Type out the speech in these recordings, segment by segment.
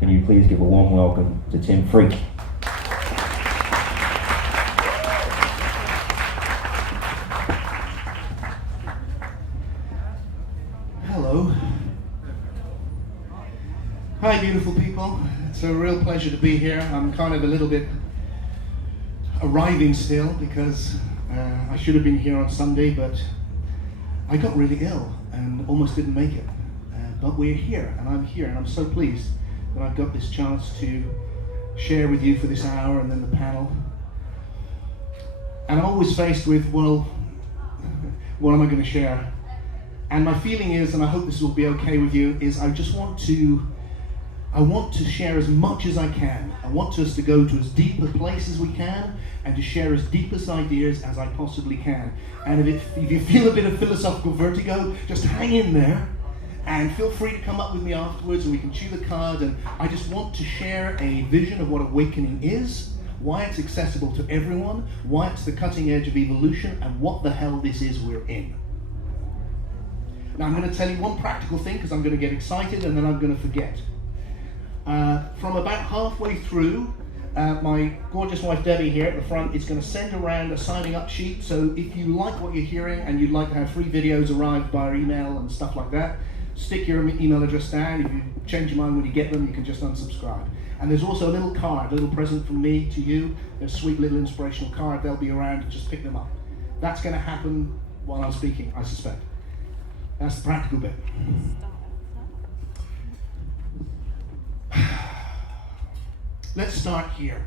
Can you please give a warm welcome to Tim Freke? Hello. Hi, beautiful people. It's a real pleasure to be here. I'm kind of a little bit arriving still because I should have been here on Sunday, but I got really ill and almost didn't make it. But we're here, and I'm here, and I'm so pleased that I've got this chance to share with you for this hour and then the panel. And I'm always faced with, well, what am I going to share? And my feeling is, and I hope this will be okay with you, is I want to share as much as I can. I want us to go to as deep a place as we can and to share as deepest ideas as I possibly can. And if you feel a bit of philosophical vertigo, just hang in there and feel free to come up with me afterwards and we can chew the cud. And I just want to share a vision of what awakening is, why it's accessible to everyone, why it's the cutting edge of evolution, and what the hell this is we're in. Now I'm going to tell you one practical thing because I'm going to get excited and then I'm going to forget. From about halfway through, my gorgeous wife Debbie here at the front is going to send around a signing up sheet. So if you like what you're hearing and you'd like to have free videos arrive by email and stuff like that, stick your email address down. If you change your mind when you get them, you can just unsubscribe. And there's also a little card, a little present from me to you. There's a sweet little inspirational card. They'll be around. Just pick them up. That's going to happen while I'm speaking, I suspect. That's the practical bit. Let's start here.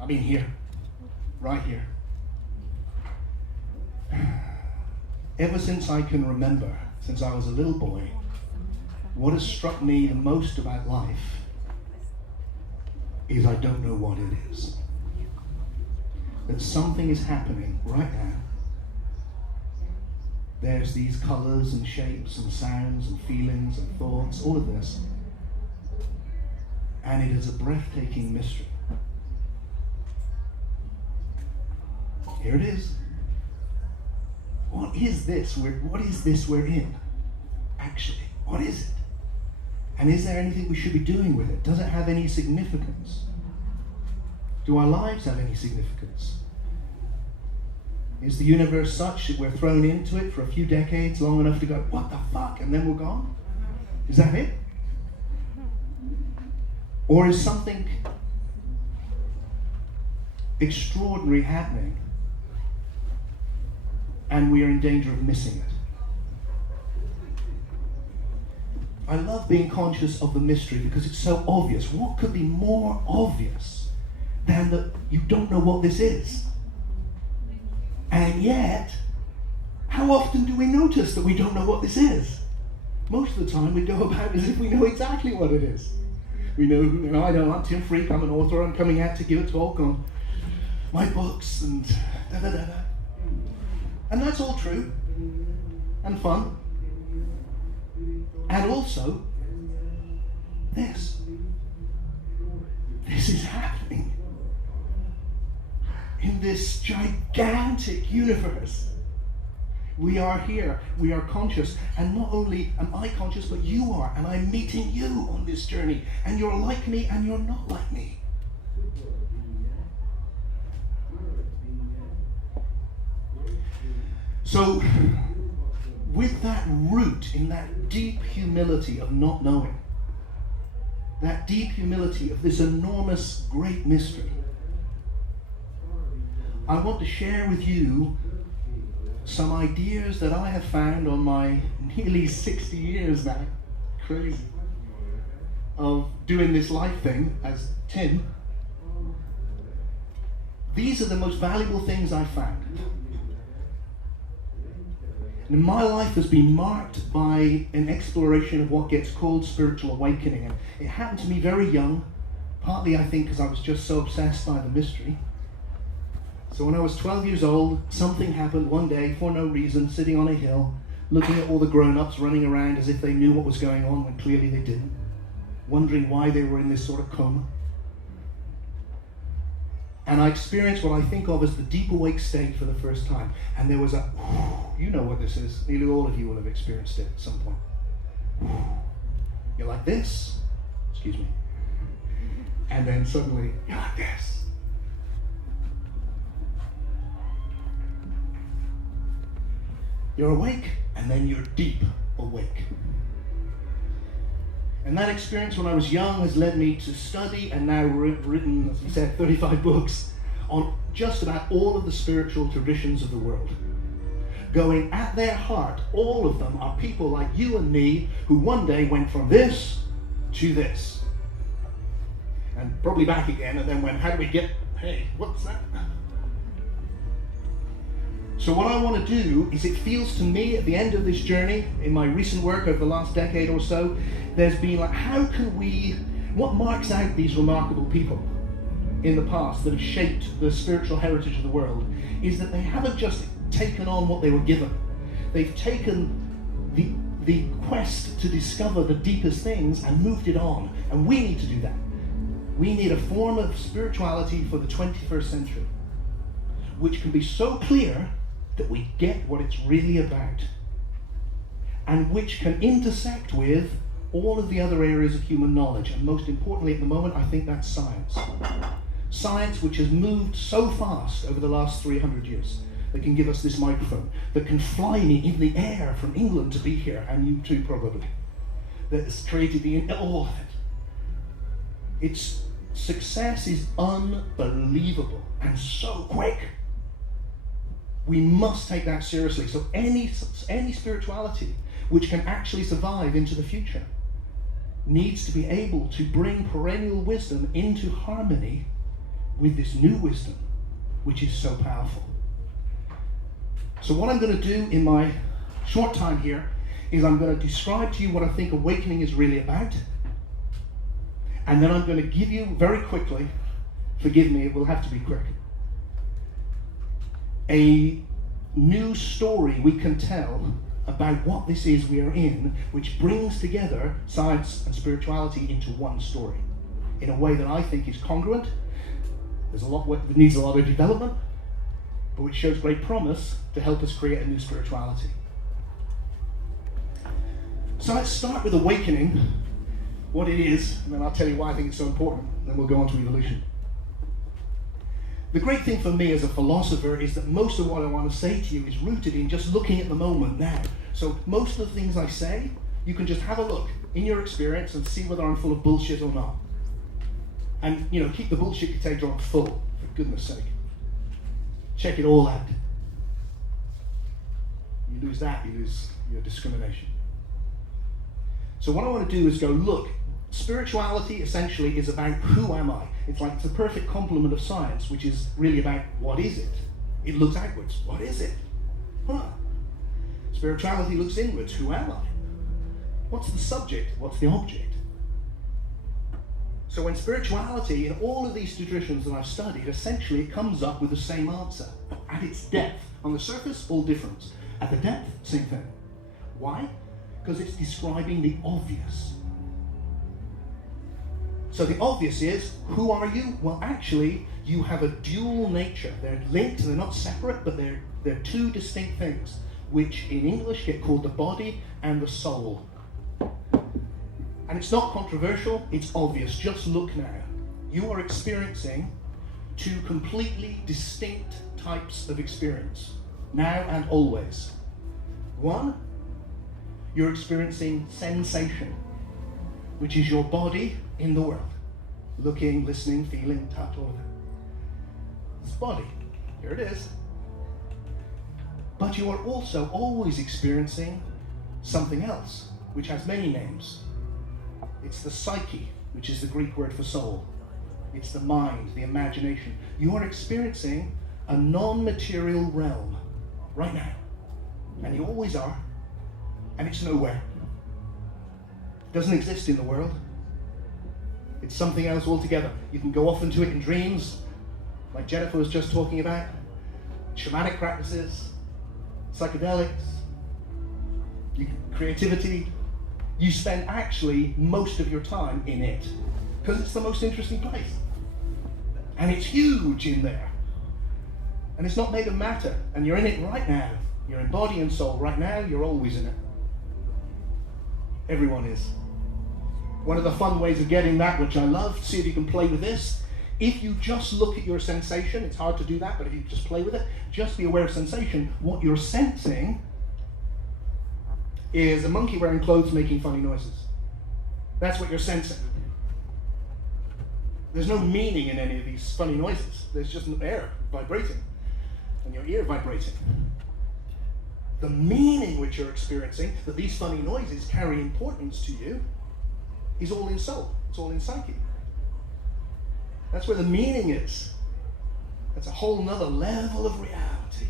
I mean here. Right here. Ever since I can remember, since I was a little boy, what has struck me the most about life is I don't know what it is. That something is happening right now. There's these colors and shapes and sounds and feelings and thoughts, all of this. And it is a breathtaking mystery. Here it is. What is this? What is this we're in? Actually, what is it? And is there anything we should be doing with it? Does it have any significance? Do our lives have any significance? Is the universe such that we're thrown into it for a few decades, long enough to go, what the fuck, and then we're gone? Is that it? Or is something extraordinary happening and we are in danger of missing it? I love being conscious of the mystery because it's so obvious. What could be more obvious than that you don't know what this is? And yet, how often do we notice that we don't know what this is? Most of the time we go about as if we know exactly what it is. We know, I know, I'm Tim Freke, I'm an author, I'm coming out to give a talk on my books and da-da-da-da. And that's all true and fun. And also, this is happening in this gigantic universe. We are here, we are conscious, and not only am I conscious, but you are, and I'm meeting you on this journey, and you're like me and you're not like me. So, with that root in that deep humility of not knowing, that deep humility of this enormous, great mystery, I want to share with you some ideas that I have found on my nearly 60 years now, crazy, of doing this life thing as Tim. These are the most valuable things I've found. And my life has been marked by an exploration of what gets called spiritual awakening. And it happened to me very young, partly I think because I was just so obsessed by the mystery. So when I was 12 years old, something happened one day for no reason, sitting on a hill, looking at all the grown-ups running around as if they knew what was going on when clearly they didn't, wondering why they were in this sort of coma. And I experienced what I think of as the deep awake state for the first time. And there was a, you know what this is. Nearly all of you will have experienced it at some point. You're like this. Excuse me. And then suddenly, you're like this. You're awake, and then you're deep awake. And that experience when I was young has led me to study and now written, as you said, 35 books on just about all of the spiritual traditions of the world. Going at their heart, all of them are people like you and me who one day went from this to this. And probably back again, and then went, how do we get, hey, what's that? So what I want to do is, it feels to me at the end of this journey, in my recent work over the last decade or so, there's been like, what marks out these remarkable people in the past that have shaped the spiritual heritage of the world, is that they haven't just taken on what they were given. They've taken the quest to discover the deepest things and moved it on. And we need to do that. We need a form of spirituality for the 21st century, which can be so clear that we get what it's really about, and which can intersect with all of the other areas of human knowledge. And most importantly at the moment, I think that's science. Science which has moved so fast over the last 300 years. That can give us this microphone, that can fly me in the air from England to be here, and you too probably. That has created all of it. Its success is unbelievable and so quick. We must take that seriously. So any spirituality which can actually survive into the future needs to be able to bring perennial wisdom into harmony with this new wisdom, which is so powerful. So what I'm going to do in my short time here is I'm going to describe to you what I think awakening is really about. And then I'm going to give you very quickly, forgive me, it will have to be quick, a new story we can tell about what this is we are in, which brings together science and spirituality into one story in a way that I think is congruent. It needs a lot of development, but which shows great promise to help us create a new spirituality. So let's start with awakening, what it is, and then I'll tell you why I think it's so important, and then we'll go on to evolution. The great thing for me as a philosopher is that most of what I want to say to you is rooted in just looking at the moment now. So most of the things I say, you can just have a look in your experience and see whether I'm full of bullshit or not. And, keep the bullshit container on full, for goodness sake. Check it all out. You lose that, you lose your discrimination. So what I want to do is go, look, spirituality essentially is about who am I? It's like the perfect complement of science, which is really about what is it? It looks outwards. What is it? Spirituality looks inwards. Who am I? What's the subject? What's the object? So when spirituality, in all of these traditions that I've studied, essentially it comes up with the same answer. At its depth. On the surface, all different. At the depth, same thing. Why? Because it's describing the obvious. So the obvious is, who are you? Well, actually, you have a dual nature. They're linked, they're not separate, but they're two distinct things, which in English get called the body and the soul. And it's not controversial, it's obvious. Just look now. You are experiencing two completely distinct types of experience, now and always. One, you're experiencing sensation, which is your body in the world. Looking, listening, feeling, touch, all of that. It's body. Here it is. But you are also always experiencing something else, which has many names. It's the psyche, which is the Greek word for soul. It's the mind, the imagination. You are experiencing a non-material realm right now. And you always are. And it's nowhere. It doesn't exist in the world. It's something else altogether. You can go off into it in dreams, like Jennifer was just talking about, shamanic practices, psychedelics, creativity. You spend actually most of your time in it, because it's the most interesting place. And it's huge in there. And it's not made of matter, and you're in it right now. You're in body and soul right now, you're always in it. Everyone is. One of the fun ways of getting that, which I love, see if you can play with this. If you just look at your sensation, it's hard to do that, but if you just play with it, just be aware of sensation. What you're sensing is a monkey wearing clothes making funny noises. That's what you're sensing. There's no meaning in any of these funny noises. There's just air vibrating and your ear vibrating. The meaning which you're experiencing, that these funny noises carry importance to you, is all in soul. It's all in psyche. That's where the meaning is. That's a whole nother level of reality,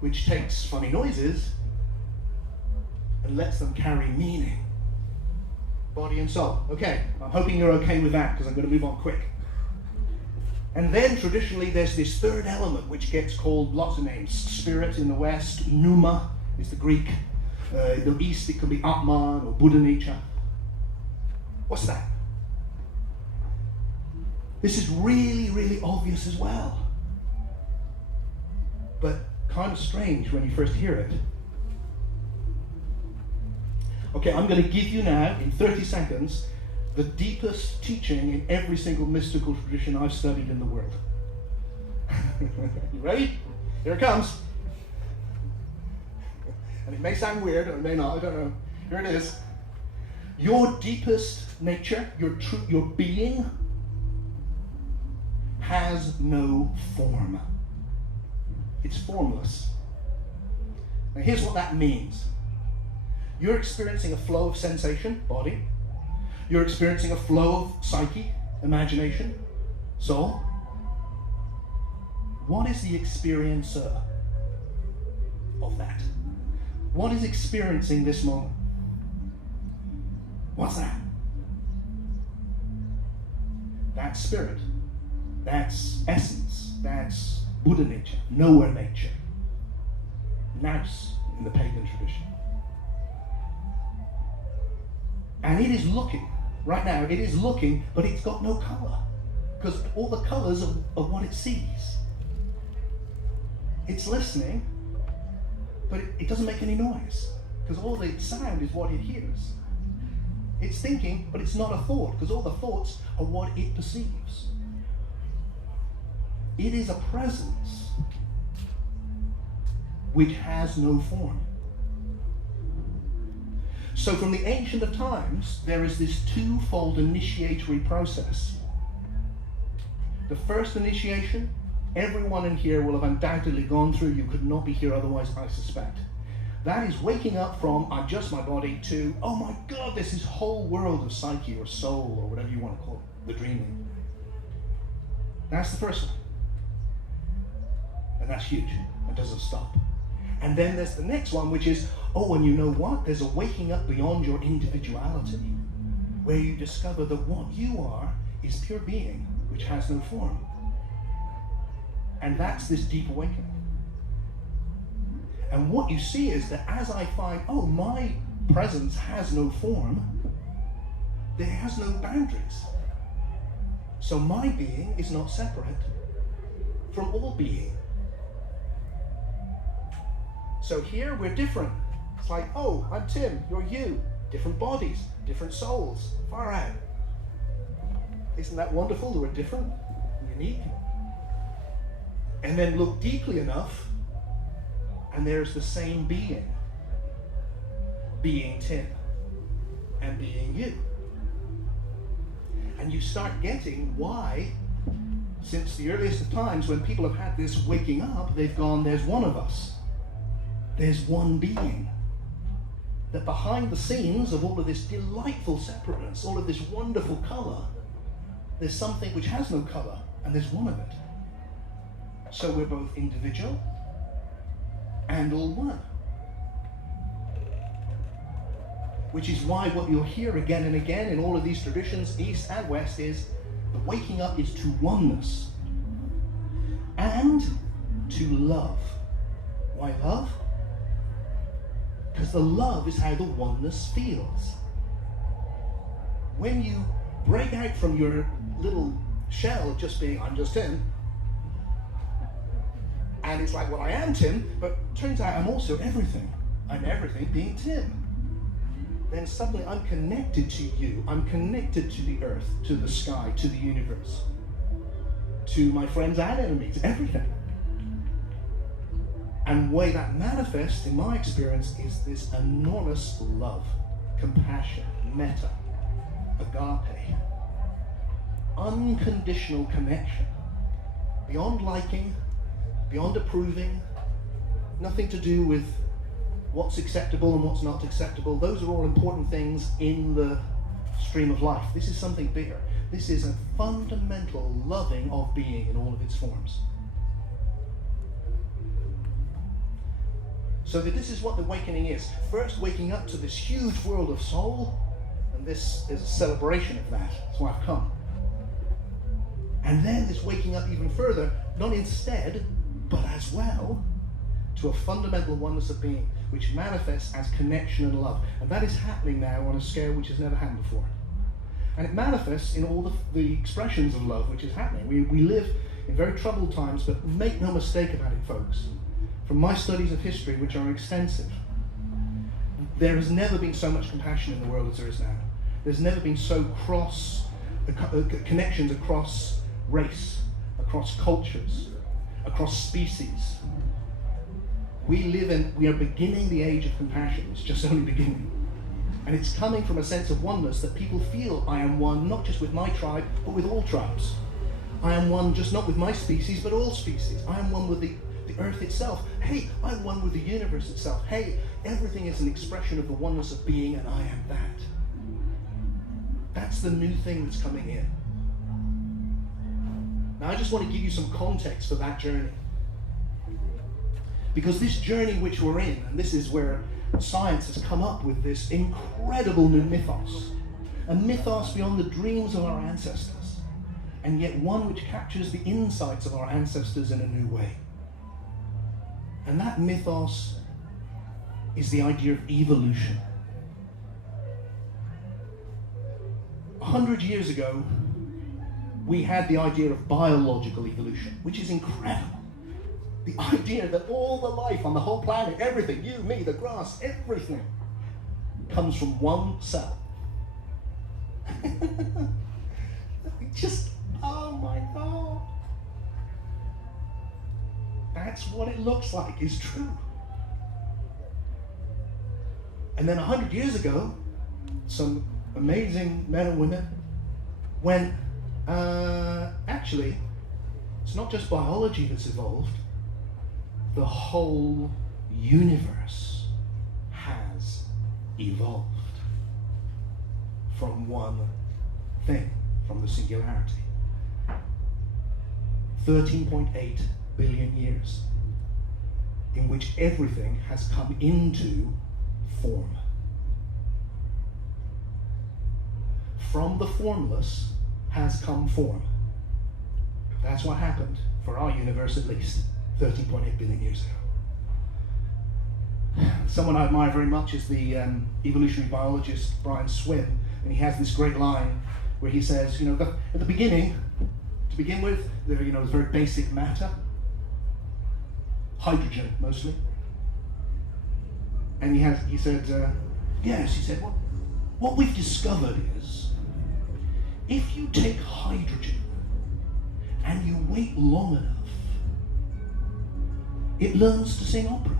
which takes funny noises and lets them carry meaning. Body and soul. Okay, I'm hoping you're okay with that, because I'm going to move on quick. And then traditionally there's this third element which gets called lots of names. Spirit in the West, Pneuma is the Greek. In the East it can be Atman or Buddha nature. What's that? This is really, really obvious as well. But kind of strange when you first hear it. Okay, I'm going to give you now, in 30 seconds, the deepest teaching in every single mystical tradition I've studied in the world. You ready? Here it comes. And it may sound weird, or it may not, I don't know. Here it is. Your deepest nature, your being, has no form. It's formless. Now here's what that means. You're experiencing a flow of sensation, body. You're experiencing a flow of psyche, imagination, soul. What is the experiencer of that? What is experiencing this moment? What's that? That's spirit. That's essence. That's Buddha nature, knower nature. Nous in the pagan tradition. And it is looking, right now, it is looking, but it's got no colour. Because all the colours of what it sees. It's listening, but it doesn't make any noise. Because all the sound is what it hears. It's thinking, but it's not a thought, because all the thoughts are what it perceives. It is a presence which has no form. So from the ancient of times, there is this twofold initiatory process. The first initiation, everyone in here will have undoubtedly gone through. You could not be here otherwise, I suspect. That is waking up from, I'm just my body, to, oh my God, there's this whole world of psyche or soul or whatever you want to call it, the dreaming. That's the first one. And that's huge. It doesn't stop. And then there's the next one, which is, oh, and you know what? There's a waking up beyond your individuality, where you discover that what you are is pure being, which has no form. And that's this deep awakening. And what you see is that as I find, oh, my presence has no form, there has no boundaries. So my being is not separate from all being. So here we're different. It's like, oh, I'm Tim, you're you. Different bodies, different souls, far out. Isn't that wonderful that we're different, unique? And then look deeply enough, and there's the same being. Being Tim, and being you. And you start getting why, since the earliest of times, when people have had this waking up, they've gone, there's one of us. There's one being. That behind the scenes of all of this delightful separateness, all of this wonderful colour, there's something which has no colour, and there's one of it. So we're both individual and all one. Which is why what you'll hear again and again in all of these traditions, East and West, is the waking up is to oneness and to love. Why love? Because the love is how the oneness feels. When you break out from your little shell of just being, I'm just Tim, and it's like, well, I am Tim, but turns out I'm also everything. I'm everything being Tim. then suddenly I'm connected to you. I'm connected to the earth, to the sky, to the universe, to my friends and enemies, everything. And the way that manifests, in my experience, is this enormous love, compassion, metta, agape, unconditional connection, beyond liking, beyond approving, nothing to do with what's acceptable and what's not acceptable. Those are all important things in the stream of life. This is something bigger. This is a fundamental loving of being in all of its forms. So that this is what the awakening is. First, waking up to this huge world of soul, and this is a celebration of that. That's why I've come. And then this waking up even further, not instead, but as well, to a fundamental oneness of being, which manifests as connection and love. And that is happening now on a scale which has never happened before. And it manifests in all the expressions of love which is happening. We live in very troubled times, but make no mistake about it, folks. From my studies of history, which are extensive, there has never been so much compassion in the world as there is now. There's never been so connections across race, across cultures, across species. We are beginning the age of compassion. It's just only beginning. And it's coming from a sense of oneness that people feel, I am one, not just with my tribe, but with all tribes. I am one just not with my species, but all species. I am one with the earth itself. Hey, I'm one with the universe itself. Hey, everything is an expression of the oneness of being, and I am that. That's the new thing that's coming in. Now, I just want to give you some context for that journey. Because this journey which we're in, and this is where science has come up with this incredible new mythos, a mythos beyond the dreams of our ancestors, and yet one which captures the insights of our ancestors in a new way. And that mythos is the idea of evolution. 100 years ago, we had the idea of biological evolution, which is incredible. The idea that all the life on the whole planet, everything, you, me, the grass, everything, comes from one cell. Just, oh my God. That's what it looks like is true. And then 100 years ago, some amazing men and women went, actually, it's not just biology that's evolved, the whole universe has evolved from one thing, from the singularity. 13.8 billion years in which everything has come into form. From the formless has come form. That's what happened for our universe, at least 13.8 billion years ago. Someone I admire very much is the evolutionary biologist Brian Swim, and he has this great line where he says, at the beginning, to begin with, there was very basic matter, hydrogen mostly, and he said, what we've discovered is, if you take hydrogen and you wait long enough, it learns to sing opera.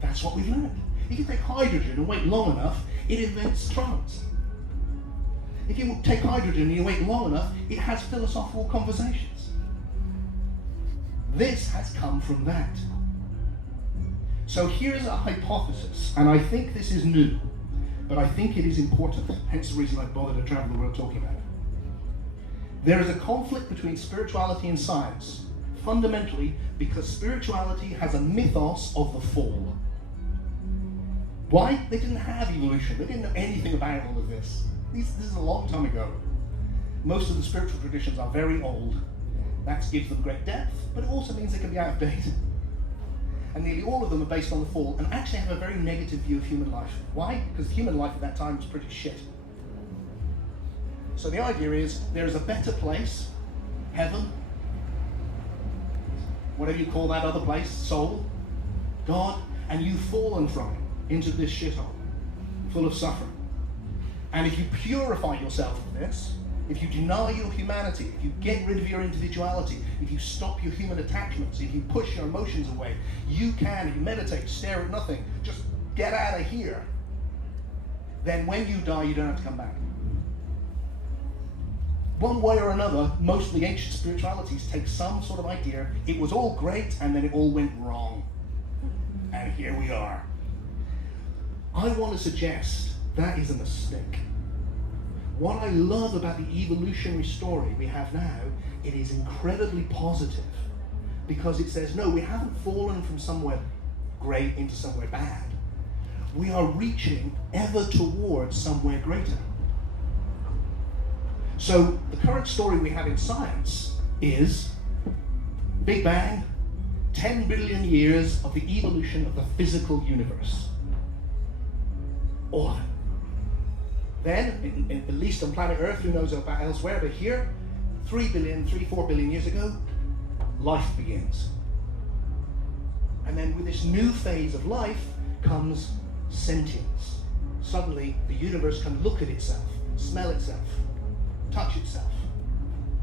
That's what we've learned. If you take hydrogen and wait long enough, it invents trance. If you take hydrogen and you wait long enough, it has philosophical conversations. This has come from that. So here's a hypothesis, and I think this is new, but I think it is important, hence the reason I bothered to travel the world talking about it. There is a conflict between spirituality and science, fundamentally because spirituality has a mythos of the fall. Why? They didn't have evolution. They didn't know anything about all of this. This is a long time ago. Most of the spiritual traditions are very old. That gives them great depth, but it also means they can be out of date. And nearly all of them are based on the fall and actually have a very negative view of human life. Why? Because human life at that time was pretty shit. So the idea is there is a better place, heaven, whatever you call that other place, soul, God, and you've fallen from it into this shithole full of suffering. And if you purify yourself of this, if you deny your humanity, if you get rid of your individuality, if you stop your human attachments, if you push your emotions away, you can, if you meditate, stare at nothing, just get out of here. Then when you die, you don't have to come back. One way or another, most of the ancient spiritualities take some sort of idea, it was all great, and then it all went wrong. And here we are. I want to suggest that is a mistake. What I love about the evolutionary story we have now, it is incredibly positive, because it says, no, we haven't fallen from somewhere great into somewhere bad. We are reaching ever towards somewhere greater. So the current story we have in science is Big Bang, 10 billion years of the evolution of the physical universe. All of it. Then, at least on planet Earth, who knows about elsewhere, but here, 4 billion years ago, life begins. And then with this new phase of life comes sentience. Suddenly, the universe can look at itself, smell itself, touch itself,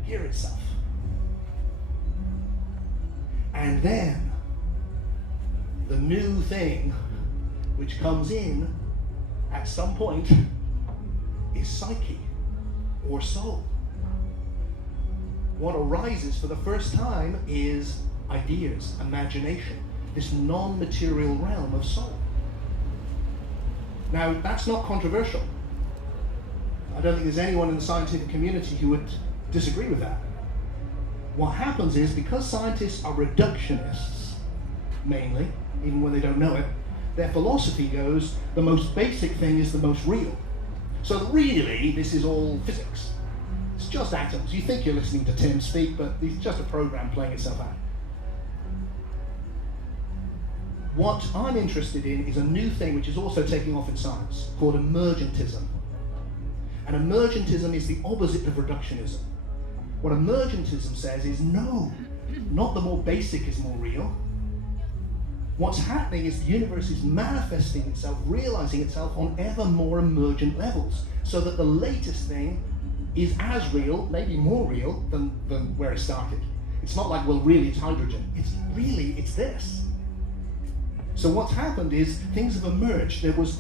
hear itself. And then, the new thing which comes in at some point is psyche, or soul. What arises for the first time is ideas, imagination, this non-material realm of soul. Now, that's not controversial. I don't think there's anyone in the scientific community who would disagree with that. What happens is, because scientists are reductionists, mainly, even when they don't know it, their philosophy goes, the most basic thing is the most real. So really, this is all physics. It's just atoms. You think you're listening to Tim speak, but it's just a program playing itself out. What I'm interested in is a new thing which is also taking off in science, called emergentism. And emergentism is the opposite of reductionism. What emergentism says is, no, not the more basic is more real. What's happening is the universe is manifesting itself, realizing itself on ever more emergent levels, so that the latest thing is as real, maybe more real, than where it started. It's not like, well, really, it's hydrogen. It's this. So what's happened is things have emerged. There was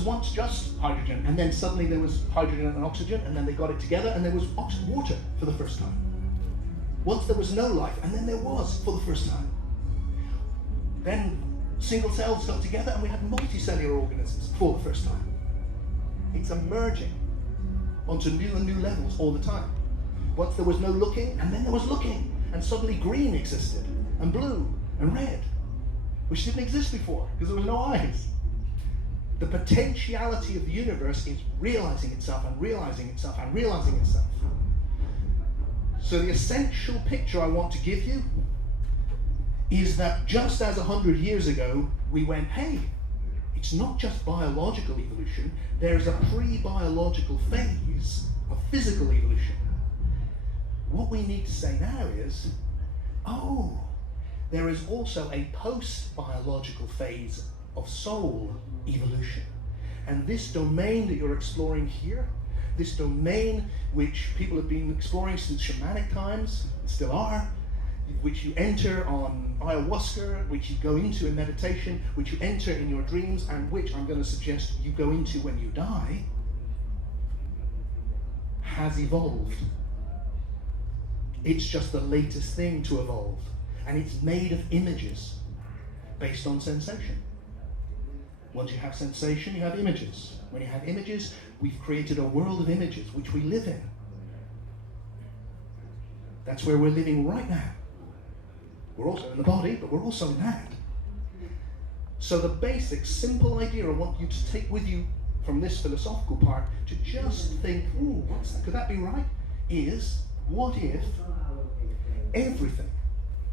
once just hydrogen, and then suddenly there was hydrogen and oxygen, and then they got it together, and there was water for the first time. Once there was no life, and then there was for the first time. Then single cells got together and we had multicellular organisms for the first time. It's emerging onto new and new levels all the time. Once there was no looking, and then there was looking, and suddenly green existed, and blue, and red, which didn't exist before because there was no eyes. The potentiality of the universe is realizing itself and realizing itself and realizing itself. So the essential picture I want to give you is that just as 100 years ago, we went, hey, it's not just biological evolution, there's a pre-biological phase of physical evolution. What we need to say now is, oh, there is also a post-biological phase of soul evolution. And this domain that you're exploring here, this domain which people have been exploring since shamanic times, still are, which you enter on ayahuasca, which you go into in meditation, which you enter in your dreams, and which I'm going to suggest you go into when you die, has evolved. It's just the latest thing to evolve. And it's made of images based on sensation. Once you have sensation, you have images. When you have images, we've created a world of images which we live in. That's where we're living right now. We're also in the body, but we're also in that. So the basic, simple idea I want you to take with you from this philosophical part, to just think, ooh, could that be right? Is, what if everything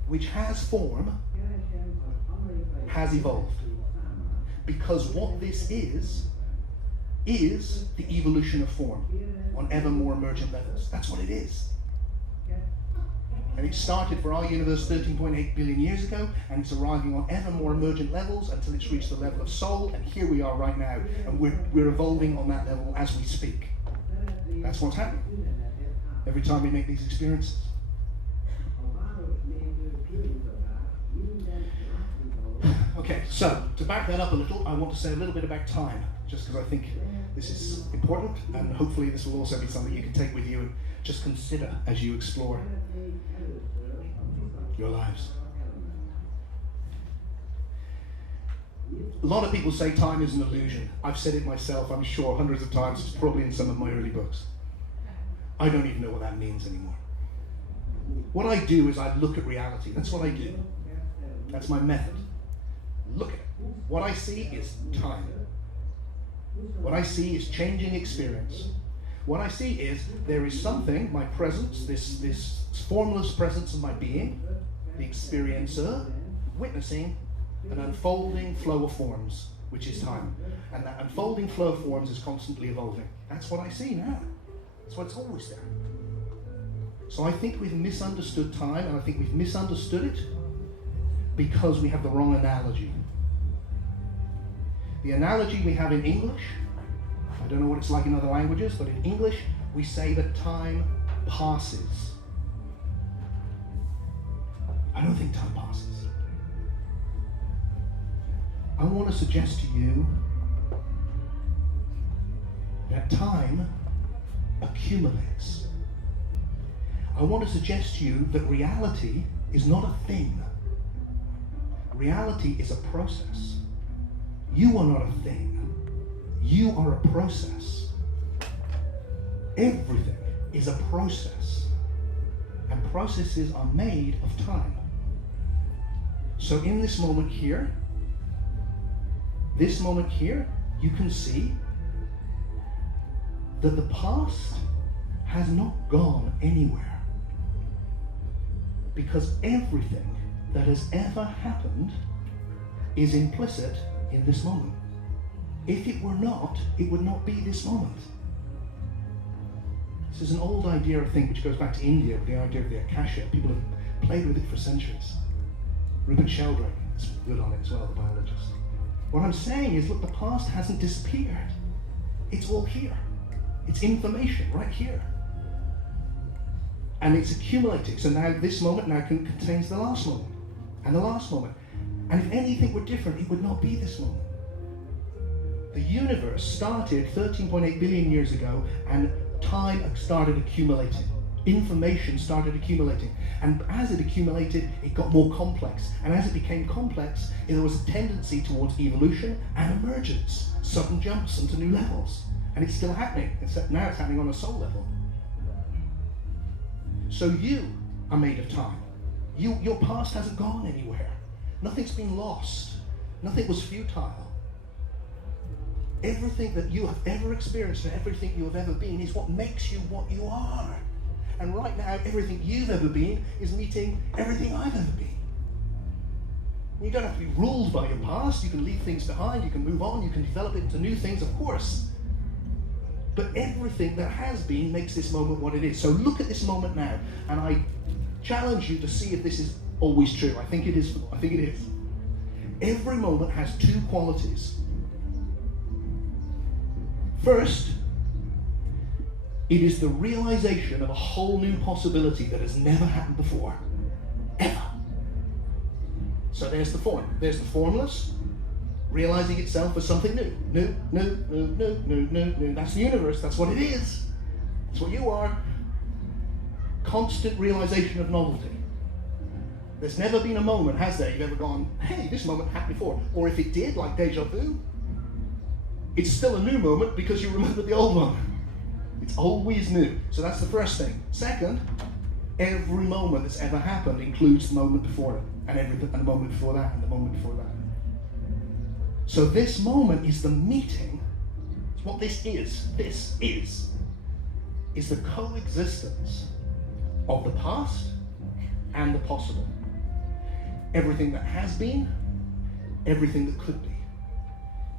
which has form has evolved? Because what this is the evolution of form on ever more emergent levels. That's what it is. And it started for our universe 13.8 billion years ago, and it's arriving on ever more emergent levels until it's reached the level of soul, and here we are right now, and we're evolving on that level as we speak. That's what's happening every time we make these experiences. Okay, so to back that up a little, I want to say a little bit about time, just because I think this is important, and hopefully this will also be something you can take with you and just consider as you explore your lives. A lot of people say time is an illusion. I've said it myself, I'm sure, hundreds of times. It's probably in some of my early books. I don't even know what that means anymore. What I do is I look at reality. That's what I do. That's my method. Look at it. What I see is time. What I see is changing experience. What I see is there is something, my presence, this formless presence of my being, the experiencer, witnessing an unfolding flow of forms, which is time. And that unfolding flow of forms is constantly evolving. That's what I see now. That's what's always there. So I think we've misunderstood time, and I think we've misunderstood it because we have the wrong analogy. The analogy we have in English, I don't know what it's like in other languages, but in English we say that time passes. I don't think time passes. I want to suggest to you that time accumulates. I want to suggest to you that reality is not a thing. Reality is a process. You are not a thing. You are a process. Everything is a process. And processes are made of time. So in this moment here, you can see that the past has not gone anywhere. Because everything that has ever happened is implicit in this moment. If it were not, it would not be this moment. This is an old idea, I think, which goes back to India, the idea of the Akasha. People have played with it for centuries. Rupert Sheldrake is good on it as well, the biologist. What I'm saying is, look, the past hasn't disappeared. It's all here. It's information right here. And it's accumulating. So now this moment now contains the last moment. And the last moment. And if anything were different, it would not be this moment. The universe started 13.8 billion years ago, and time started accumulating. Information started accumulating. And as it accumulated, it got more complex. And as it became complex, there was a tendency towards evolution and emergence, sudden jumps into new levels. And it's still happening, except now it's happening on a soul level. So you are made of time. Your past hasn't gone anywhere. Nothing's been lost. Nothing was futile. Everything that you have ever experienced and everything you have ever been is what makes you what you are. And right now, everything you've ever been is meeting everything I've ever been. You don't have to be ruled by your past. You can leave things behind. You can move on. You can develop it into new things, of course. But everything that has been makes this moment what it is. So look at this moment now, and I challenge you to see if this is always true. I think it is. I think it is. Every moment has two qualities. First, it is the realization of a whole new possibility that has never happened before. Ever. So there's the form. There's the formless, realizing itself as something new. New. That's the universe. That's what it is. That's what you are. Constant realization of novelty. There's never been a moment, has there, you've ever gone, hey, this moment happened before. Or if it did, like deja vu, it's still a new moment because you remember the old one. It's always new. So that's the first thing. Second, every moment that's ever happened includes the moment before it, and the moment before that, and the moment before that. So this moment is the meeting. It's what this is. This is the coexistence of the past and the possible. Everything that has been, everything that could be.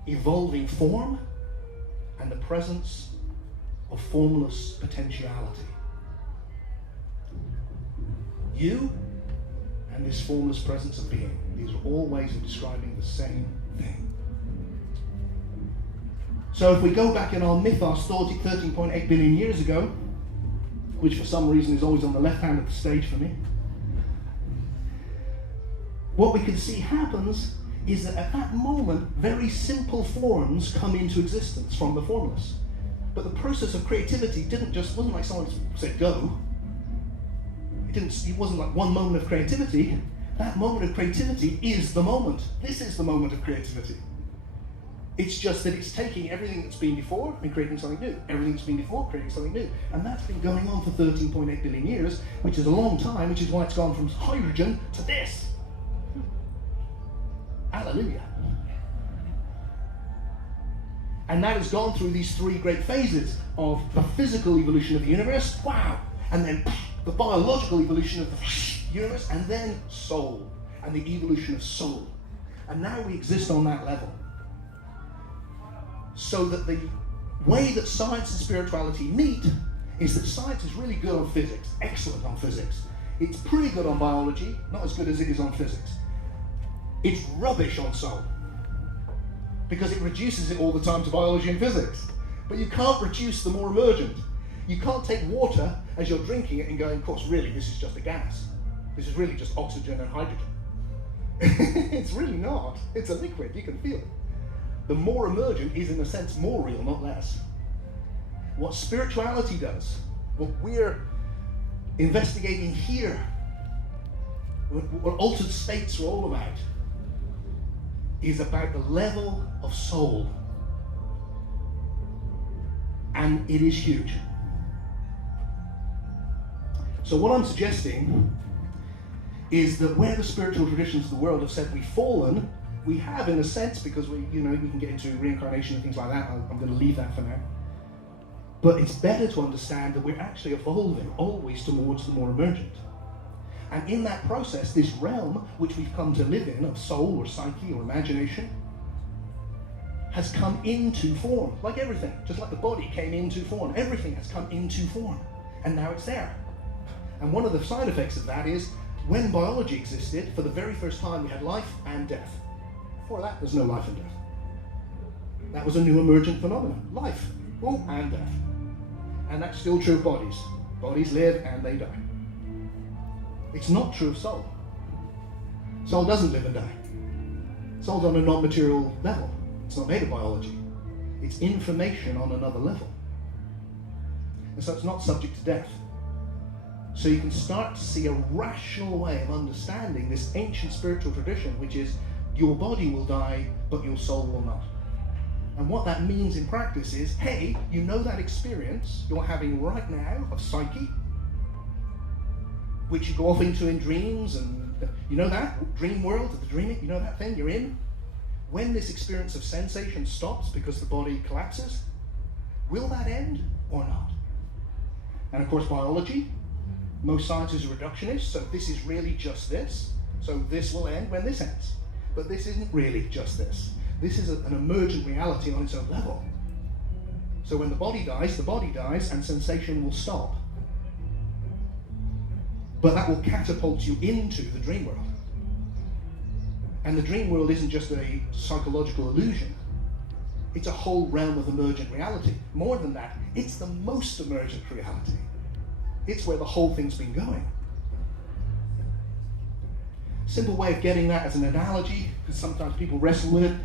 Evolving form and the presence of formless potentiality. you and this formless presence of being. These are all ways of describing the same thing. So if we go back in our mythos 13.8 billion years ago, which for some reason is always on the left hand of the stage for me, what we can see happens is that at that moment, very simple forms come into existence from the formless. But the process of creativity wasn't like someone said go. It wasn't like one moment of creativity. That moment of creativity is the moment. This is the moment of creativity. It's just that it's taking everything that's been before and creating something new. Everything that's been before, creating something new. And that's been going on for 13.8 billion years, which is a long time, which is why it's gone from hydrogen to this. Hallelujah. And that has gone through these three great phases of the physical evolution of the universe, wow, and then the biological evolution of the universe, and then soul, and the evolution of soul. And now we exist on that level. So that the way that science and spirituality meet is that science is really good on physics, excellent on physics. It's pretty good on biology, not as good as it is on physics. It's rubbish on soul, because it reduces it all the time to biology and physics. But you can't reduce the more emergent. You can't take water as you're drinking it and going, of course, really, this is just a gas. This is really just oxygen and hydrogen. It's really not. It's a liquid, you can feel it. The more emergent is, in a sense, more real, not less. What spirituality does, what we're investigating here, what altered states are all about, is about the level of soul. And it is huge. So what I'm suggesting is that where the spiritual traditions of the world have said we've fallen, we have in a sense, because we can get into reincarnation and things like that. I'm going to leave that for now. But it's better to understand that we're actually evolving always towards the more emergent. And in that process, this realm which we've come to live in, of soul or psyche or imagination, has come into form, like everything. Just like the body came into form. Everything has come into form. And now it's there. And one of the side effects of that is, when biology existed, for the very first time we had life and death. Before that, there's no life and death. That was a new emergent phenomenon. Life, and death. And that's still true of bodies. Bodies live and they die. It's not true of soul. Soul doesn't live and die. Soul's on a non-material level. It's not made of biology. It's information on another level. And so it's not subject to death. So you can start to see a rational way of understanding this ancient spiritual tradition, which is your body will die, but your soul will not. And what that means in practice is, hey, you know that experience you're having right now of psyche, which you go off into in dreams, and you know that dream world, the dreaming, you know that thing you're in? When this experience of sensation stops because the body collapses, will that end or not? And of course, biology, most scientists are reductionists, so this is really just this. So this will end when this ends. But this isn't really just this. This is an emergent reality on its own level. So when the body dies, and sensation will stop. But that will catapult you into the dream world. And the dream world isn't just a psychological illusion. It's a whole realm of emergent reality. More than that, it's the most emergent reality. It's where the whole thing's been going. Simple way of getting that as an analogy, because sometimes people wrestle with it.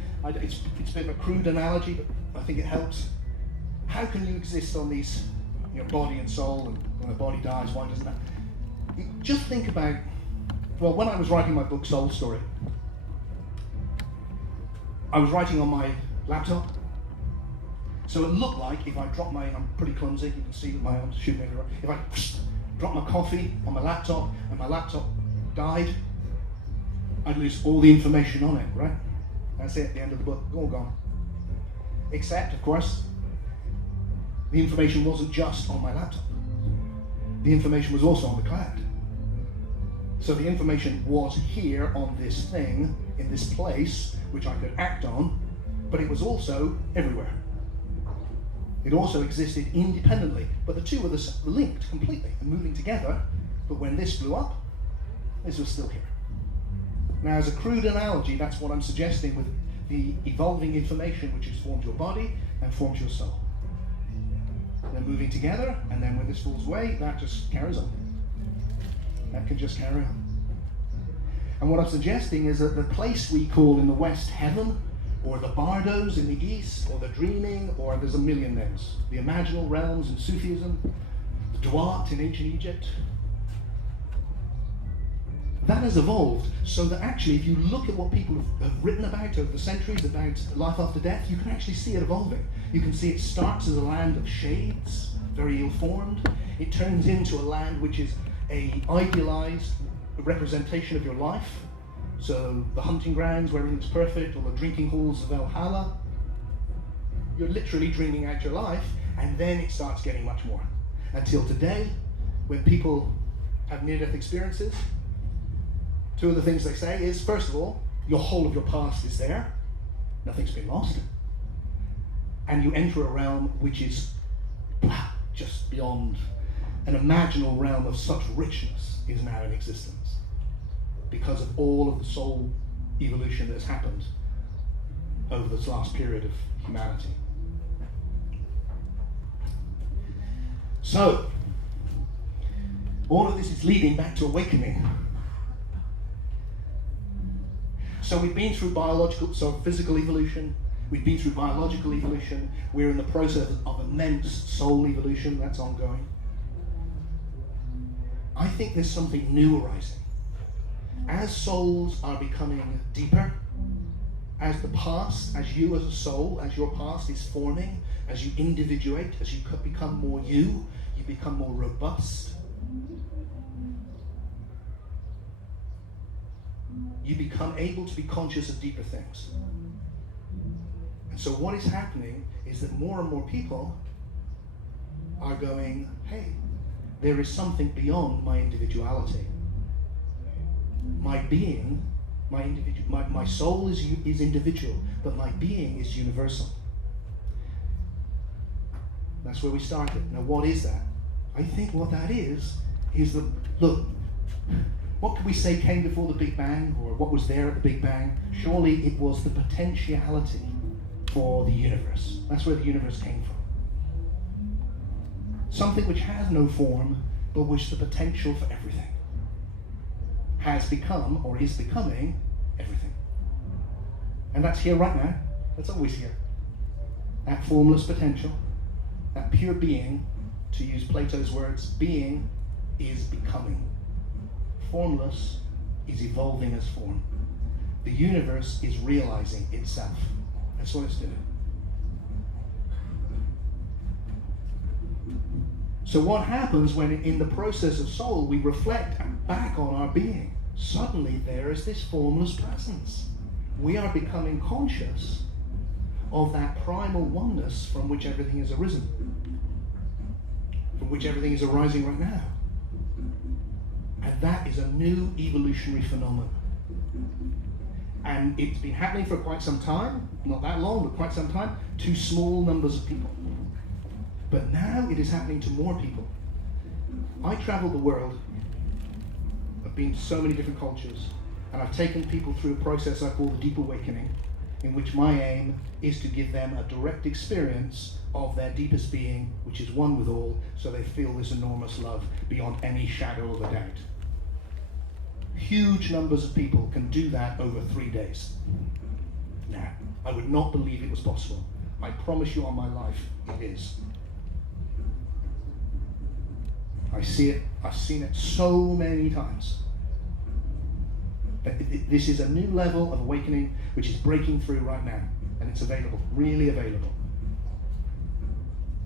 It's a bit of a crude analogy, but I think it helps. How can you exist on these, body and soul, and when the body dies, why doesn't that? Just think about, when I was writing my book, Soul Story, I was writing on my laptop. So it looked like if I dropped I'm pretty clumsy, you can see with my arms shooting everywhere. If I dropped my coffee on my laptop and my laptop died, I'd lose all the information on it, right? That's it, the end of the book, all gone. Except, of course, the information wasn't just on my laptop. The information was also on the cloud. So the information was here on this thing, in this place, which I could act on, but it was also everywhere. It also existed independently, but the two were linked completely and moving together. But when this blew up, this was still here. Now, as a crude analogy, that's what I'm suggesting with the evolving information which has formed your body and forms your soul. They're moving together, and then when this falls away, that just carries on. That can just carry on. And what I'm suggesting is that the place we call in the West heaven, or the bardos in the East, or the dreaming, or there's a million names, the imaginal realms in Sufism, the Duat in ancient Egypt, that has evolved so that actually if you look at what people have written about over the centuries about life after death, you can actually see it evolving. You can see it starts as a land of shades, very ill-formed. It turns into a land which is a idealized representation of your life. So the hunting grounds where everything's perfect, or the drinking halls of Valhalla. You're literally dreaming out your life, and then it starts getting much more. Until today, when people have near-death experiences, two of the things they say is, first of all, your whole of your past is there. Nothing's been lost. And you enter a realm which is just beyond an imaginal realm of such richness is now in existence because of all of the soul evolution that has happened over this last period of humanity. So, all of this is leading back to awakening. So we've been through physical evolution, we've been through biological evolution, we're in the process of immense soul evolution, that's ongoing. I think there's something new arising. As souls are becoming deeper, as the past, as you as a soul, as your past is forming, as you individuate, as you become more you become more robust. You become able to be conscious of deeper things. And so what is happening is that more and more people are going, hey, there is something beyond my individuality. My being, my soul is individual, but my being is universal. That's where we started. Now what is that? I think what that is the, look, what could we say came before the Big Bang, or what was there at the Big Bang? Surely it was the potentiality for the universe. That's where the universe came from. Something which has no form, but which the potential for everything has become, or is becoming, everything. And that's here right now. That's always here. That formless potential, that pure being, to use Plato's words, being is becoming. Formless is evolving as form. The universe is realizing itself. That's what it's doing. So what happens when in the process of soul we reflect back on our being? Suddenly there is this formless presence. We are becoming conscious of that primal oneness from which everything has arisen, from which everything is arising right now. And that is a new evolutionary phenomenon. And it's been happening for quite some time, not that long, but quite some time, to small numbers of people. But now it is happening to more people. I travel the world. I've been to so many different cultures, and I've taken people through a process I call the Deep Awakening, in which my aim is to give them a direct experience of their deepest being, which is one with all, so they feel this enormous love beyond any shadow of a doubt. Huge numbers of people can do that over 3 days. Now, I would not believe it was possible. I promise you on my life, it is. I see it, I've seen it so many times. But this is a new level of awakening which is breaking through right now, and it's available, really available.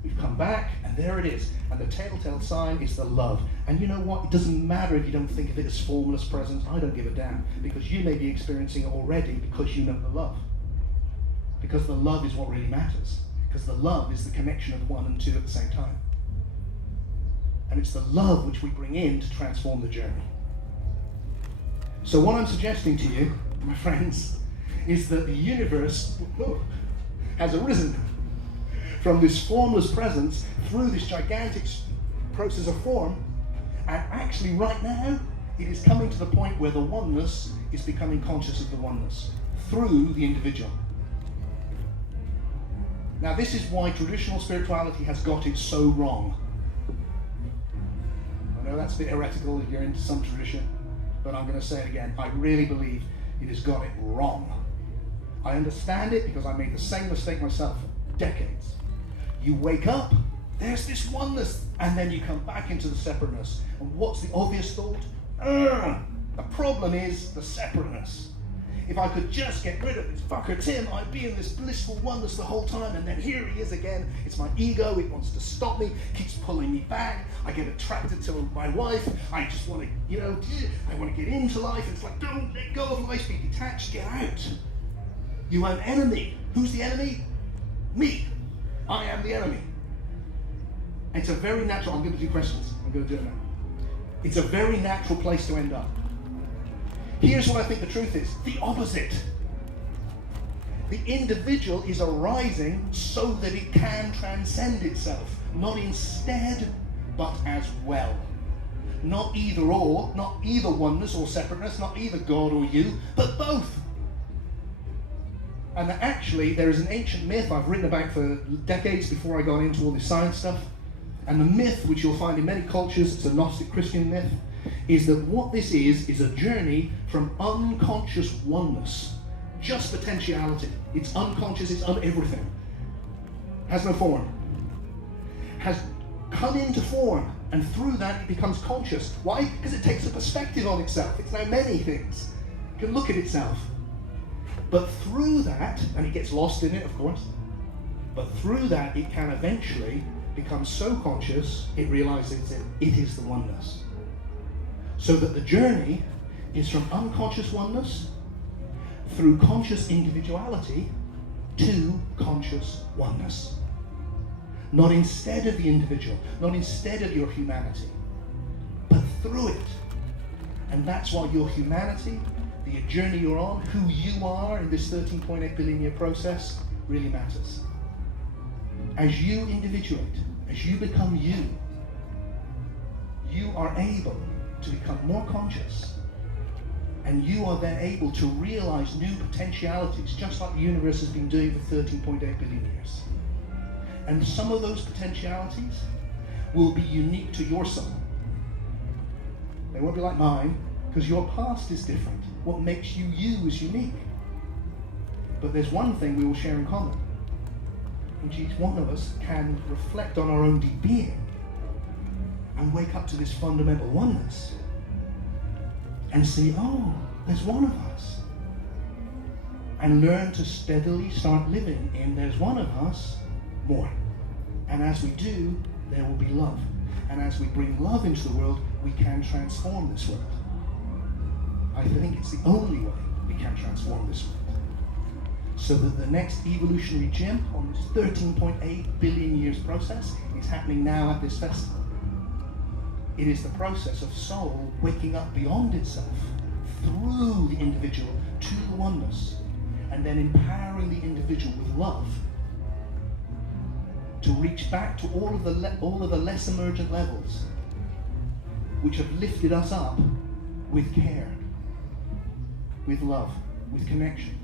We've come back, and there it is. And the telltale sign is the love. And you know what? It doesn't matter if you don't think of it as formless presence. I don't give a damn, because you may be experiencing it already because you know the love. Because the love is what really matters. Because the love is the connection of one and two at the same time. And it's the love which we bring in to transform the journey. So what I'm suggesting to you, my friends, is that the universe has arisen from this formless presence through this gigantic process of form, and actually right now It is coming to the point where the oneness is becoming conscious of the oneness through the individual. Now, this is why traditional spirituality has got it so wrong. I know that's a bit heretical if you're into some tradition, but I'm going to say it again. I really believe it has got it wrong. I understand it because I made the same mistake myself for decades. You wake up, there's this oneness, and then you come back into the separateness. And what's the obvious thought? The problem is the separateness. If I could just get rid of this fucker Tim, I'd be in this blissful oneness the whole time, and then here he is again. It's my ego, it wants to stop me, keeps pulling me back. I get attracted to my wife. I just want to, I want to get into life. It's like, don't let go of life, be detached, get out. You have an enemy. Who's the enemy? Me. I am the enemy. It's a very natural, I'm going to do questions. I'm going to do it now. It's a very natural place to end up. Here's what I think the truth is. The opposite. The individual is arising so that it can transcend itself. Not instead, but as well. Not either or, not either oneness or separateness, not either God or you, but both. And actually, there is an ancient myth I've written about for decades before I got into all this science stuff. And the myth, which you'll find in many cultures, it's a Gnostic Christian myth, is that what this is a journey from unconscious oneness, just potentiality. It's unconscious, it's everything. Has no form. Has come into form, and through that it becomes conscious. Why? Because it takes a perspective on itself. It's now many things. It can look at itself. But through that, and it gets lost in it, of course, but through that it can eventually become so conscious, it realizes that it is the oneness. So that the journey is from unconscious oneness through conscious individuality to conscious oneness. Not instead of the individual, not instead of your humanity, but through it. And that's why your humanity, the journey you're on, who you are in this 13.8 billion year process, really matters. As you individuate, as you become you, you are able to become more conscious, and you are then able to realize new potentialities, just like the universe has been doing for 13.8 billion years. And some of those potentialities will be unique to your soul. They won't be like mine, because your past is different. What makes you you is unique. But there's one thing we will share in common, which each one of us can reflect on our own deep being and wake up to this fundamental oneness and see, oh, there's one of us. And learn to steadily start living in there's one of us more. And as we do, there will be love. And as we bring love into the world, we can transform this world. I think it's the only way we can transform this world. So that the next evolutionary gym on this 13.8 billion years process is happening now at this festival. It is the process of soul waking up beyond itself through the individual to the oneness, and then empowering the individual with love to reach back to all of the less emergent levels which have lifted us up with care, with love, with connection,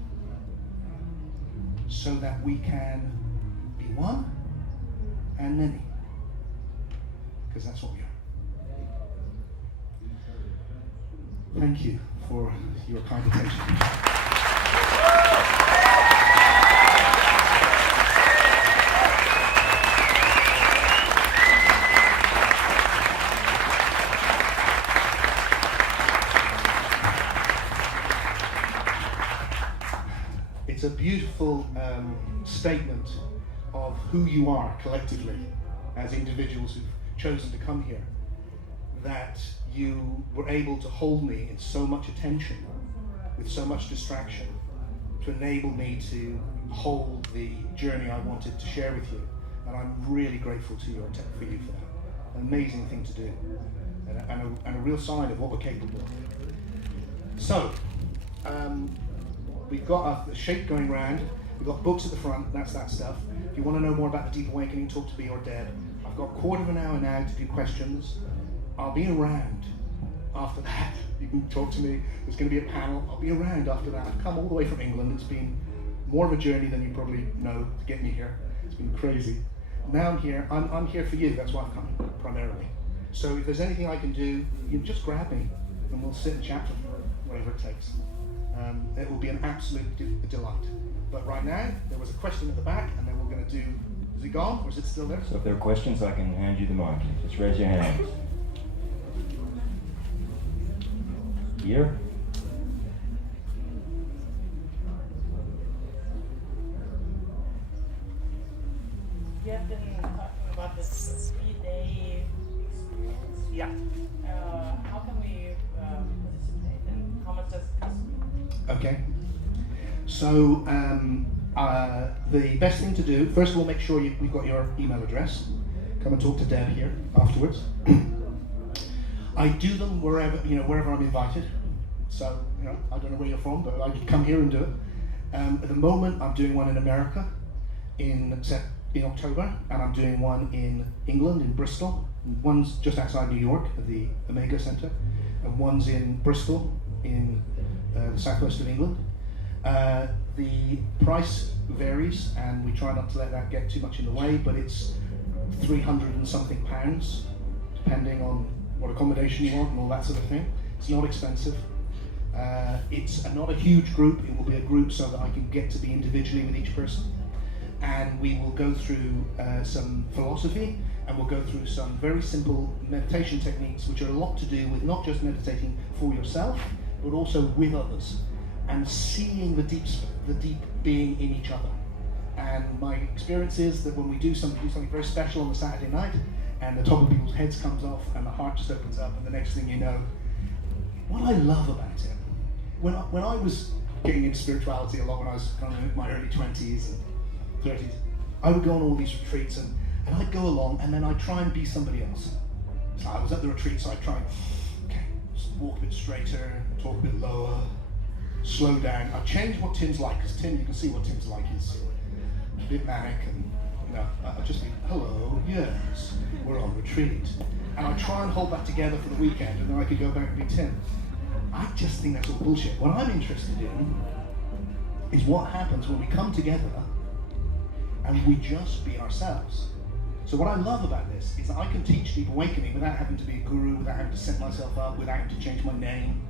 so that we can be one and many, because that's what we are. Thank you for your kind attention. It's a beautiful statement of who you are collectively as individuals who've chosen to come here, that you were able to hold me in so much attention, with so much distraction, to enable me to hold the journey I wanted to share with you. And I'm really grateful to you for you for that. An amazing thing to do, and a real sign of what we're capable of. So, we've got a shape going round. We've got books at the front, that's that stuff. If you want to know more about the Deep Awakening, talk to me or Deb. I've got a quarter of an hour now to do questions. I'll be around after that. You can talk to me. There's going to be a panel. I'll be around after that. I've come all the way from England. It's been more of a journey than you probably know to get me here. It's been crazy. Now I'm here. I'm here for you. That's why I've come, primarily. So if there's anything I can do, you just grab me and we'll sit and chat for whatever it takes. It will be an absolute delight. But right now, there was a question at the back, and then we're going to do... Is it gone, or is it still there? So if there are questions, I can hand you the mic. Just raise your hands. Here? You have been talking about this 3-day experience. Yeah. How can we participate, and how much does it cost? Okay. So the best thing to do, first of all, make sure we've got your email address. Come and talk to Deb here afterwards. I do them wherever I'm invited. So I don't know where you're from, but I can come here and do it. At the moment, I'm doing one in America in October, and I'm doing one in England, in Bristol. One's just outside New York at the Omega Centre, and one's in Bristol in the southwest of England. The price varies, and we try not to let that get too much in the way, but it's 300 and something pounds, depending on what accommodation you want and all that sort of thing. It's not expensive. It's not a huge group. It will be a group so that I can get to be individually with each person. And we will go through some philosophy, and we'll go through some very simple meditation techniques, which are a lot to do with not just meditating for yourself, but also with others, and seeing the deep being in each other. And my experience is that when we do something very special on the Saturday night, and the top of people's heads comes off, and the heart just opens up, and the next thing you know, what I love about it, when I was getting into spirituality a lot when I was kind of in my early 20s and 30s, I would go on all these retreats, and I'd go along, and then I'd try and be somebody else. So I was at the retreat, so I'd try and, just walk a bit straighter, talk a bit lower, slow down. I'd change what Tim's like, because Tim, you can see what Tim's like. He's a bit manic, and I'd just be, hello, yes, we're on retreat. And I'd try and hold that together for the weekend, and then I could go back and be Tim. I just think that's all bullshit. What I'm interested in is what happens when we come together and we just be ourselves. So what I love about this is that I can teach deep awakening without having to be a guru, without having to set myself up, without having to change my name.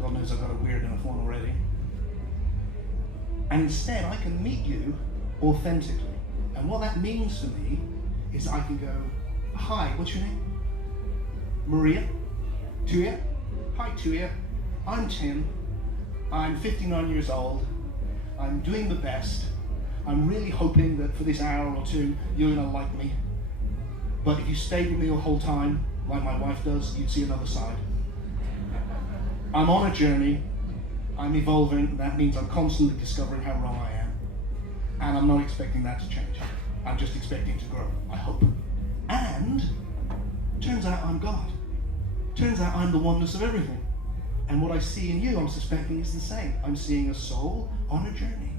God knows I've got a weird enough one already. And instead, I can meet you authentically. And what that means to me is I can go, hi, what's your name? Maria? Tuya? Hi, Tuya. I'm Tim. I'm 59 years old. I'm doing the best. I'm really hoping that for this hour or two, you're going to like me. But if you stayed with me the whole time, like my wife does, you'd see another side. I'm on a journey. I'm evolving. That means I'm constantly discovering how wrong I am. And I'm not expecting that to change. I'm just expecting to grow, I hope. And turns out I'm God. Turns out I'm the oneness of everything. And what I see in you, I'm suspecting, is the same. I'm seeing a soul on a journey.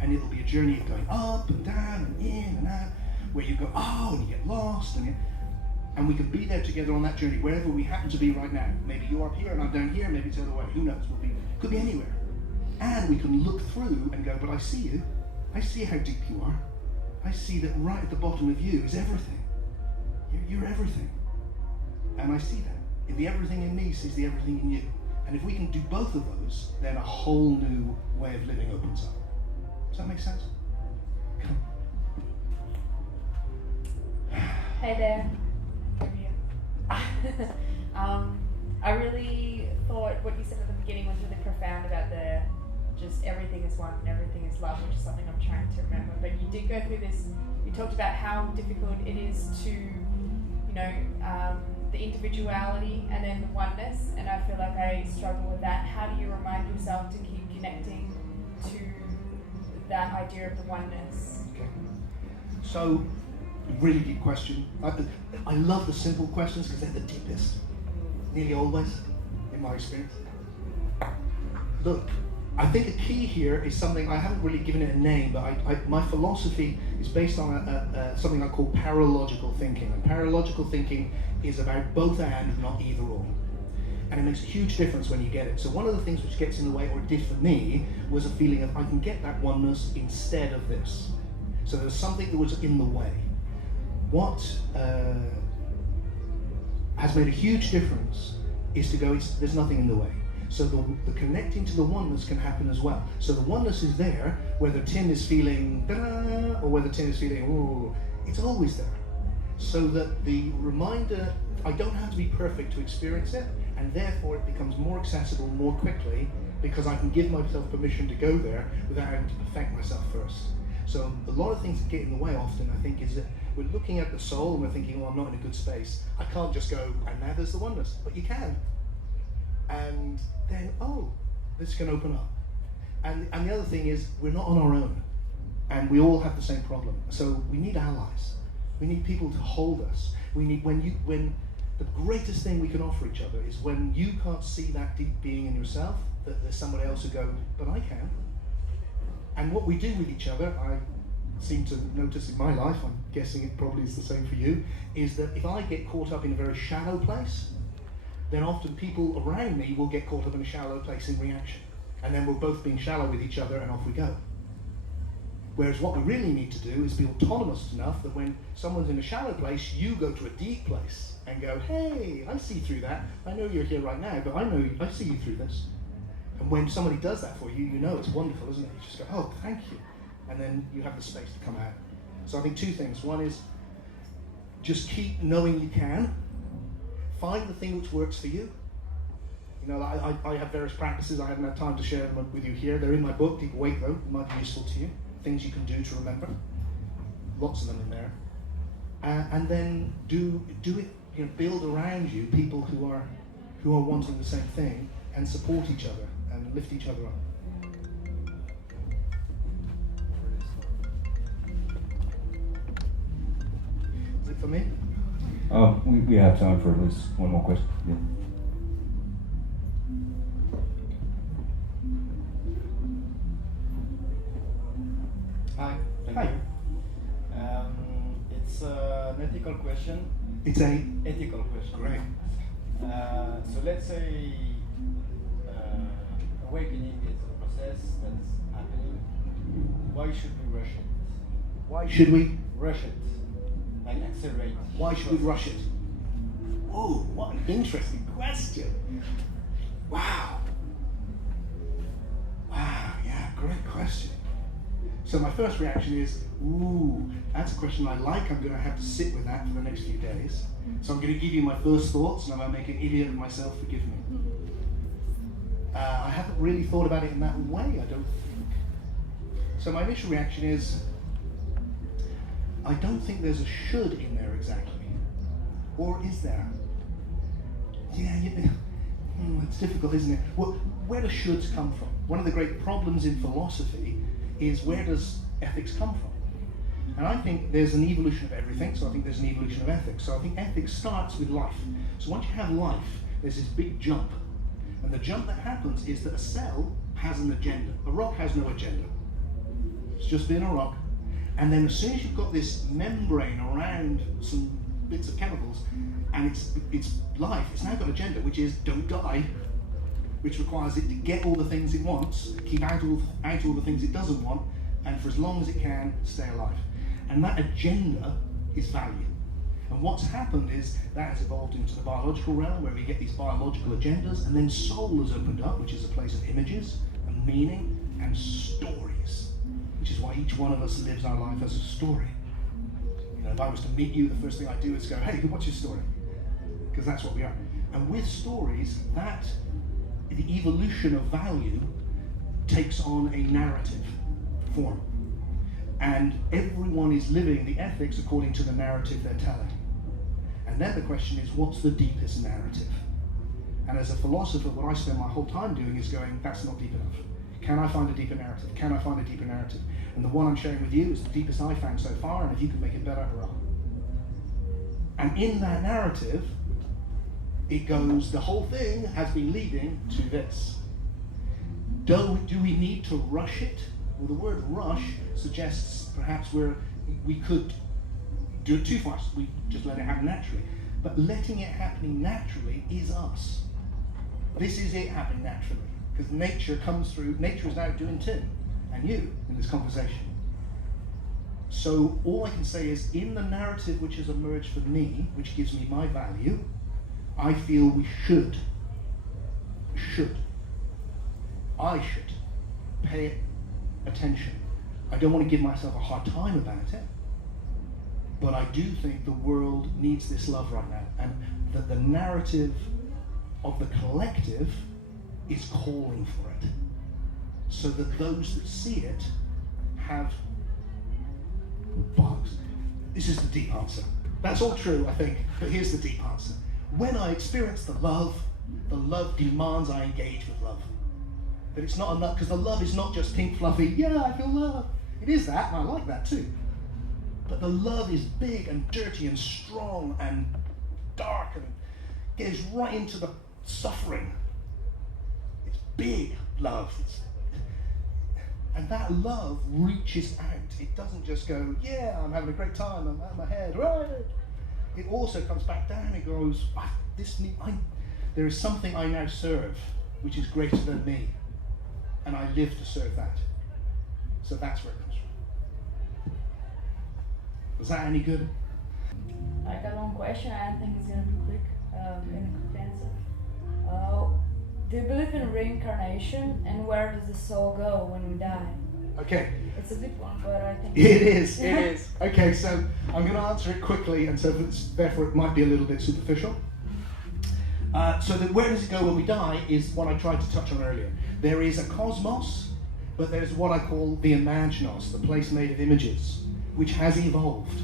And it'll be a journey of going up and down and in and out, where you go, oh, and you get lost. And we can be there together on that journey, wherever we happen to be right now. Maybe you're up here and I'm down here, maybe it's the other way. Who knows? Could be anywhere. And we can look through and go, but I see you. I see how deep you are. I see that right at the bottom of you is everything. You're everything. And I see that. If the everything in me sees the everything in you. And if we can do both of those, then a whole new way of living opens up. Does that make sense? Come. Hey there. I really thought what you said at the beginning was really profound about the just everything is one and everything is love, which is something I'm trying to remember. But you did go through this, you talked about how difficult it is to, the individuality and then the oneness, and I feel like I struggle with that. How do you remind yourself to keep connecting to that idea of the oneness? Okay. So, really deep question. I love the simple questions because they're the deepest. Nearly always, in my experience. Look, I think the key here is something, I haven't really given it a name, but my philosophy is based on something I call paralogical thinking. And paralogical thinking is about both and, not either or. And it makes a huge difference when you get it. So one of the things which gets in the way, or did for me, was a feeling of I can get that oneness instead of this. So there was something that was in the way. What has made a huge difference is to go, there's nothing in the way. So the connecting to the oneness can happen as well. So the oneness is there, whether Tim is feeling da or whether Tim is feeling ooh, it's always there. So that the reminder, I don't have to be perfect to experience it, and therefore it becomes more accessible more quickly because I can give myself permission to go there without having to perfect myself first. So a lot of things that get in the way often, I think, is that we're looking at the soul and we're thinking, well, I'm not in a good space. I can't just go, and now there's the oneness. But you can. And then, this can open up. And the other thing is, we're not on our own. And we all have the same problem. So we need allies. We need people to hold us. We need, when the greatest thing we can offer each other is when you can't see that deep being in yourself, that there's someone else who go, but I can. And what we do with each other, I seem to notice in my life, I'm guessing it probably is the same for you, is that if I get caught up in a very shallow place, then often people around me will get caught up in a shallow place in reaction. And then we're both being shallow with each other and off we go. Whereas what we really need to do is be autonomous enough that when someone's in a shallow place, you go to a deep place and go, hey, I see through that. I know you're here right now, but I see you through this. And when somebody does that for you, you know it's wonderful, isn't it? You just go, oh, thank you. And then you have the space to come out. So I think two things. One is just keep knowing you can. Find the thing which works for you. You know, I have various practices. I haven't had time to share them with you here. They're in my book, Deep Awake, though. It might be useful to you. Things you can do to remember. Lots of them in there. And then do it. You know, build around you people who are wanting the same thing and support each other and lift each other up. Is it for me? We have time for at least one more question. Yeah. Hi. Thank Hi. you. It's an ethical question. It's a Ethical question. great. So let's say awakening is a process that's happening. Why should we rush it? Why should we? Rush it. Like accelerate. Why should we rush it? Oh, what an interesting question. Wow. Wow, yeah, great question. So my first reaction is, ooh, that's a question I like. I'm going to have to sit with that for the next few days. So I'm going to give you my first thoughts, and I'm going to make an idiot of myself, forgive me. I haven't really thought about it in that way, I don't think. So my initial reaction is, I don't think there's a should in there exactly. Or is there? Yeah, it's difficult, isn't it? Well, where do shoulds come from? One of the great problems in philosophy is where does ethics come from? And I think there's an evolution of everything, so I think there's an evolution of ethics. So I think ethics starts with life. So once you have life, there's this big jump. And the jump that happens is that a cell has an agenda. A rock has no agenda. It's just been a rock. And then as soon as you've got this membrane around some bits of chemicals, and it's life, it's now got an agenda, which is don't die, which requires it to get all the things it wants, keep out all the things it doesn't want, and for as long as it can, stay alive. And that agenda is value. And what's happened is that has evolved into the biological realm, where we get these biological agendas, and then soul has opened up, which is a place of images and meaning and stories, which is why each one of us lives our life as a story. You know, if I was to meet you, the first thing I do is go, hey, what's your story? Because that's what we are. And with stories, that the evolution of value takes on a narrative form. And everyone is living the ethics according to the narrative they're telling. And then the question is, what's the deepest narrative? And as a philosopher, what I spend my whole time doing is going, that's not deep enough. Can I find a deeper narrative? Can I find a deeper narrative? And the one I'm sharing with you is the deepest I found so far, and if you can make it better, hurrah. And in that narrative, it goes, the whole thing has been leading to this. Do we need to rush it? Well, the word rush suggests perhaps we could do it too fast. We just let it happen naturally. But letting it happening naturally is us. This is it happening naturally. Because nature comes through, nature is now doing Tim and you in this conversation. So all I can say is, in the narrative which has emerged for me, which gives me my value, I feel we should pay attention. I don't want to give myself a hard time about it, but I do think the world needs this love right now, and that the narrative of the collective is calling for it, so that those that see it have bugs. This is the deep answer. That's all true, I think, but here's the deep answer. When I experience the love demands I engage with love. That it's not enough, because the love is not just pink fluffy, yeah, I feel love. It is that, and I like that too. But the love is big and dirty and strong and dark and goes right into the suffering. It's big love. And that love reaches out. It doesn't just go, yeah, I'm having a great time, I'm out of my head, right? It also comes back down and goes, there is something I now serve which is greater than me, and I live to serve that. So that's where it comes from. Was that any good? I got one question. I think it's gonna be quick and a quick answer. Do you believe in reincarnation, and where does the soul go when we die? Okay. It's a big one, but I think it is. Okay, so I'm going to answer it quickly, and so therefore it might be a little bit superficial. So where does it go when we die is what I tried to touch on earlier. There is a cosmos, but there's what I call the imaginos, the place made of images, which has evolved.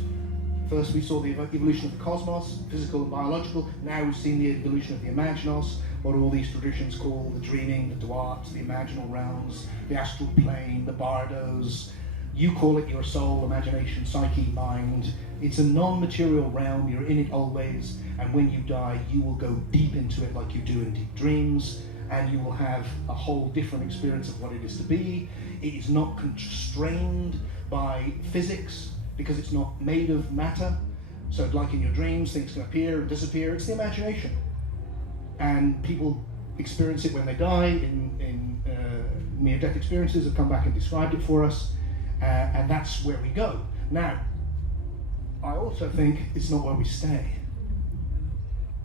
First we saw the evolution of the cosmos, physical and biological. Now we've seen the evolution of the imaginos, what all these traditions call the dreaming, the dwarfs, the imaginal realms, the astral plane, the bardos. You call it your soul, imagination, psyche, mind. It's a non-material realm, you're in it always, and when you die, you will go deep into it like you do in deep dreams, and you will have a whole different experience of what it is to be. It is not constrained by physics, because it's not made of matter. So like in your dreams, things can appear and disappear. It's the imagination. And people experience it when they die. In near-death experiences have come back and described it for us. And that's where we go. Now, I also think it's not where we stay.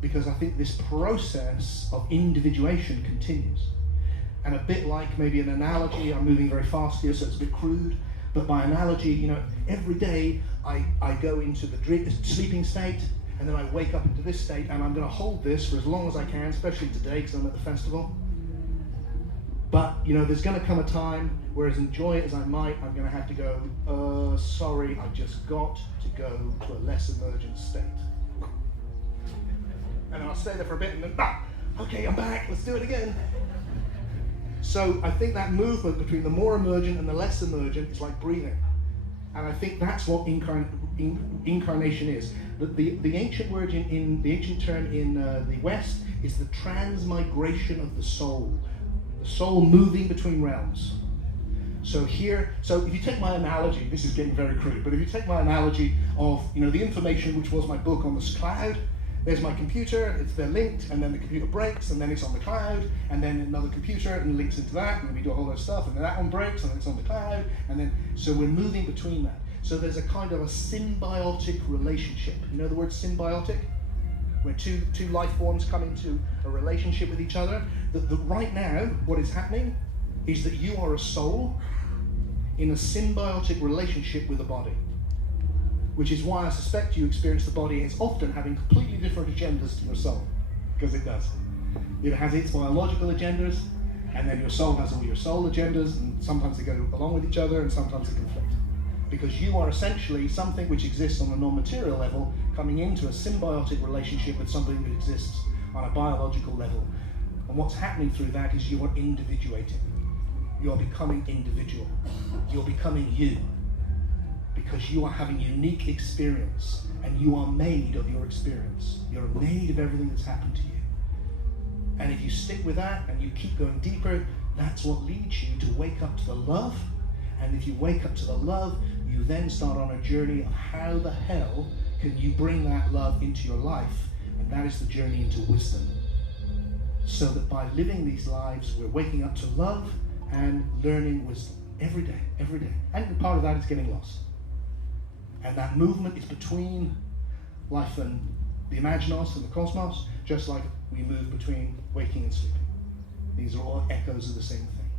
Because I think this process of individuation continues. And a bit like maybe an analogy, I'm moving very fast here, so it's a bit crude, but by analogy, every day I go into the sleeping state, and then I wake up into this state, and I'm going to hold this for as long as I can, especially today because I'm at the festival. But there's going to come a time where, as enjoy it as I might, I'm going to have to go, sorry, I just got to go to a less emergent state. And then I'll stay there for a bit, and then, okay, I'm back, let's do it again. So I think that movement between the more emergent and the less emergent is like breathing. And I think that's what incarnation is. The ancient word the ancient term in the West is the transmigration of the soul moving between realms. So if you take my analogy, this is getting very crude, but if you take my analogy of the information which was my book on this cloud, there's my computer, they're linked, and then the computer breaks, and then it's on the cloud, and then another computer, and links into that, and we do a whole lot of stuff, and then that one breaks, and then it's on the cloud, and then, so we're moving between that. So there's a kind of a symbiotic relationship. You know the word symbiotic? Where two life forms come into a relationship with each other. Right now, what is happening is that you are a soul in a symbiotic relationship with a body. Which is why I suspect you experience the body as often having completely different agendas to your soul, because it does. It has its biological agendas, and then your soul has all your soul agendas, and sometimes they go along with each other, and sometimes they conflict. Because you are essentially something which exists on a non-material level, coming into a symbiotic relationship with something that exists on a biological level. And what's happening through that is you are individuating. You are becoming individual. You're becoming you. Because you are having unique experience, and you are made of your experience. You're made of everything that's happened to you. And if you stick with that and you keep going deeper, that's what leads you to wake up to the love. And if you wake up to the love, you then start on a journey of how the hell can you bring that love into your life. And that is the journey into wisdom. so that by living these lives, we're waking up to love and learning wisdom every day, every day. And part of that is getting lost. And that movement is between life and the imaginos and the cosmos, just like we move between waking and sleeping. These are all echoes of the same thing.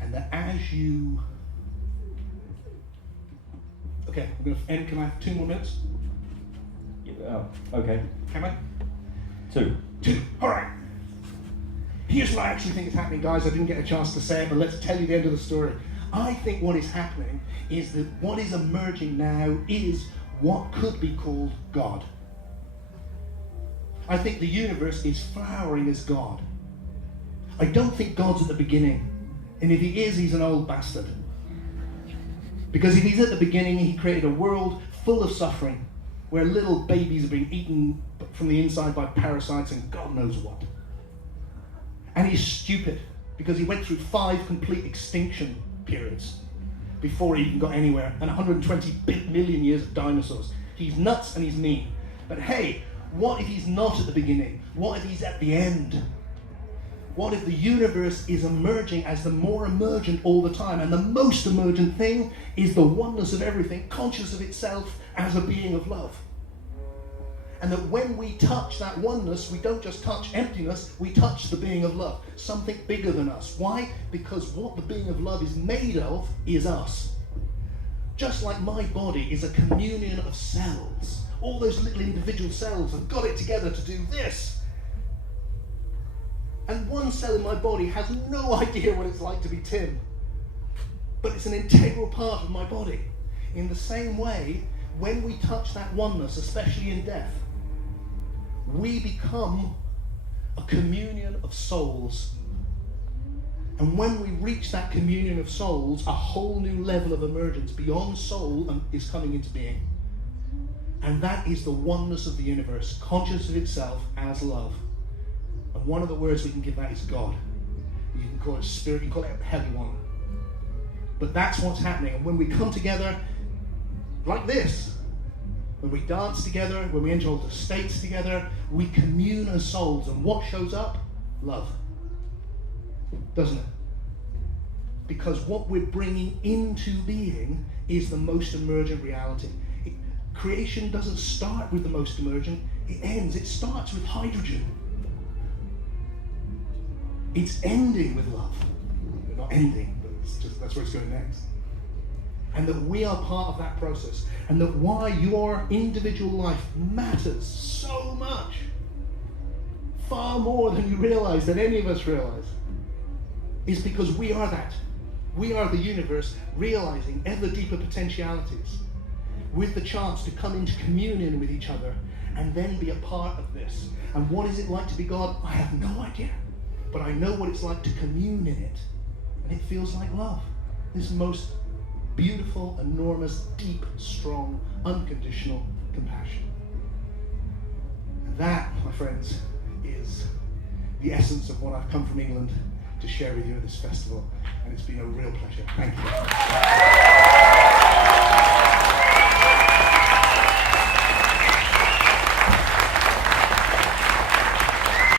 And that as you... Okay, I'm going to end. Can I have 2 more minutes? Okay. Can I? 2. 2. All right. Here's what I actually think is happening, guys. I didn't get a chance to say it, but let's tell you the end of the story. I think what is happening is that what is emerging now is what could be called God. I think the universe is flowering as God. I don't think God's at the beginning. And if he is, he's an old bastard. Because if he's at the beginning, he created a world full of suffering, where little babies are being eaten from the inside by parasites and God knows what. And he's stupid, because he went through 5 complete extinction periods before he even got anywhere, and 120 million years of dinosaurs. He's nuts and he's mean. But hey, what if he's not at the beginning? What if he's at the end? What if the universe is emerging as the more emergent all the time, and the most emergent thing is the oneness of everything, conscious of itself as a being of love? And that when we touch that oneness, we don't just touch emptiness, we touch the being of love, something bigger than us. Why? Because what the being of love is made of is us. Just like my body is a communion of cells. All those little individual cells have got it together to do this. And one cell in my body has no idea what it's like to be Tim. But it's an integral part of my body. In the same way, when we touch that oneness, especially in death, we become a communion of souls. And when we reach that communion of souls, a whole new level of emergence beyond soul is coming into being. And that is the oneness of the universe, conscious of itself as love. And one of the words we can give that is God. You can call it spirit, you can call it Heavenly One. But that's what's happening. And when we come together like this, when we dance together, when we enter all the states together, we commune as souls. And what shows up? Love. Doesn't it? Because what we're bringing into being is the most emergent reality. Creation doesn't start with the most emergent, it ends. It starts with hydrogen. It's ending with love. We're not ending, but it's just that's where it's going next. And that we are part of that process. And that why your individual life matters so much, far more than you realize, than any of us realize, is because we are that. We are the universe realizing ever deeper potentialities with the chance to come into communion with each other and then be a part of this. And what is it like to be God? I have no idea. But I know what it's like to commune in it. And it feels like love. This most beautiful, enormous, deep, strong, unconditional compassion. And that, my friends, is the essence of what I've come from England to share with you at this festival. And it's been a real pleasure. Thank you.